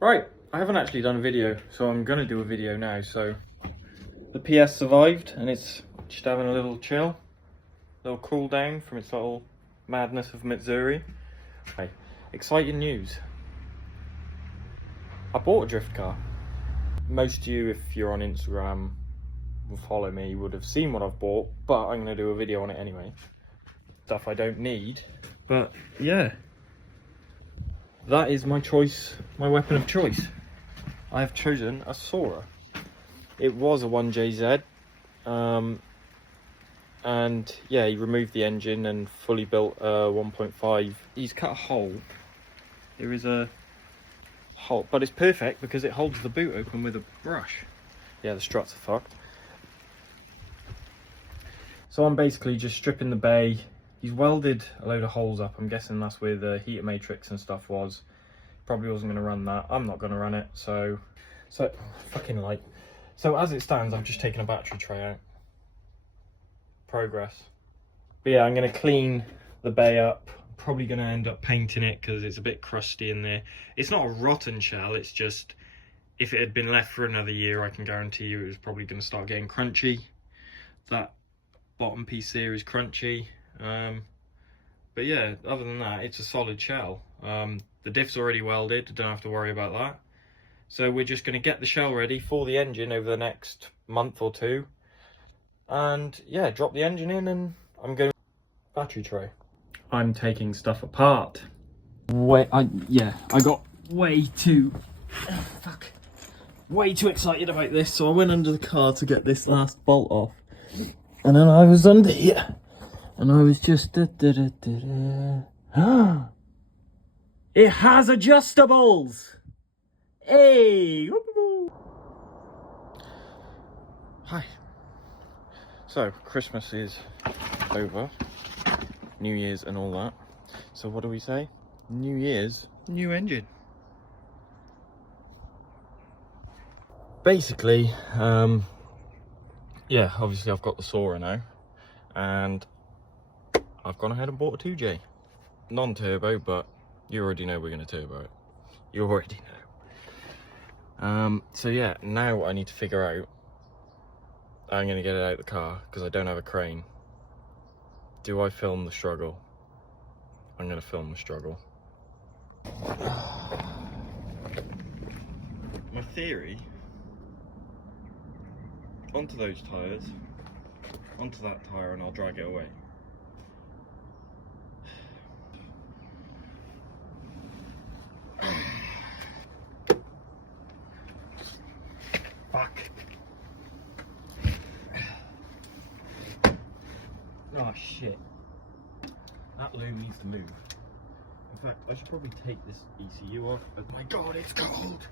Right, I haven't actually done a video, so I'm going to do a video now. So the PS survived and it's just having a little chill, little cool down from its little madness of Matsuri. Okay, exciting news. I bought a drift car. Most of you, if you're on Instagram, will follow me, would have seen what I've bought, but I'm going to do a video on it anyway. Stuff I don't need, but yeah. That is my choice, my weapon of choice. I have chosen a Sora. It was a 1JZ, and yeah, he removed the engine and fully built a 1.5. He's cut a hole. There is a hole, but it's perfect because it holds the boot open with a brush. Yeah, the struts are fucked. So I'm basically just stripping the bay. He's welded a load of holes up. I'm guessing that's where the heater matrix and stuff was. Probably wasn't going to run that. I'm not going to run it. So fucking light. So as it stands, I've just taken a battery tray out. Progress. But yeah, I'm going to clean the bay up. Probably going to end up painting it because it's a bit crusty in there. It's not a rotten shell. It's just, if it had been left for another year, I can guarantee you it was probably going to start getting crunchy. That bottom piece there is crunchy. But yeah, other than that, it's a solid shell. The diff's already welded, don't have to worry about that. So we're just going to get the shell ready for the engine over the next month or two. And yeah, drop the engine in and I'm going to battery tray. I'm taking stuff apart. I got way too excited about this, so I went under the car to get this last bolt off. And then I was under here. And I was just It has adjustables. Hey. Hi. So Christmas is over, New Year's and all that. So what do we say? New Year's, new engine. Basically, yeah, obviously I've got the Sora now, and I've gone ahead and bought a 2J. Non-turbo, but you already know we're going to turbo it. You already know. So yeah, now I need to figure out, I'm going to get it out of the car because I don't have a crane. Do I film the struggle? I'm going to film the struggle. My theory, onto those tyres, onto that tyre, and I'll drag it away. Fuck. Oh shit. That loom needs to move. In fact, I should probably take this ECU off. Oh my god, it's cold!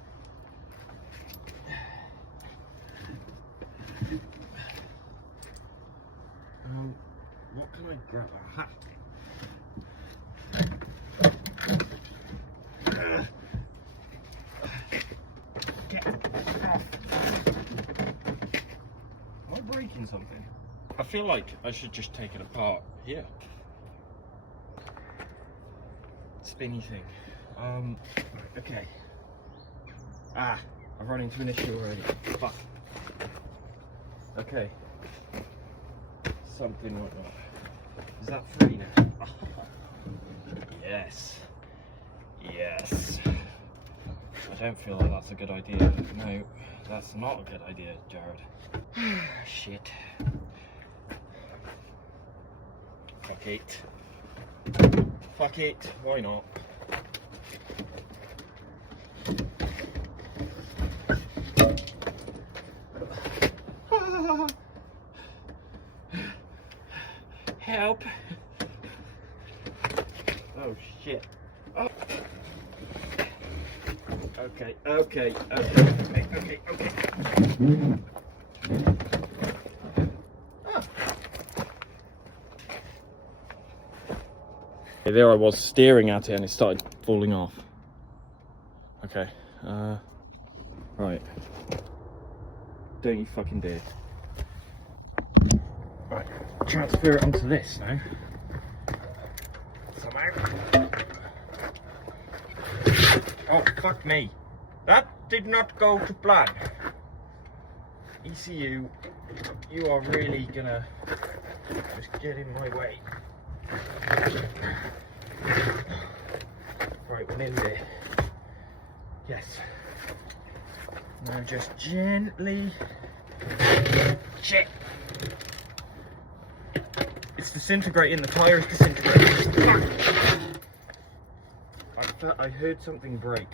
What can I grab? Aha. Get off. Am I breaking something? I feel like I should just take it apart here. Spinny thing. Right, okay. I've run into an issue already. Fuck. Okay. Something like that. Is that free now? Oh. Yes. Yes. I don't feel like that's a good idea. No, that's not a good idea, Jared. Shit. Fuck it. Fuck it. Why not? Help. Oh shit. Oh. Okay. There I was staring at it and it started falling off. Okay. Right. Don't you fucking dare. Right. Transfer it onto this now. Somehow. Oh, fuck me. That did not go to plan. ECU, you are really gonna just get in my way. Right, one in there. Yes. Now just gently check. It's disintegrating, the tyre is disintegrating. I heard something break.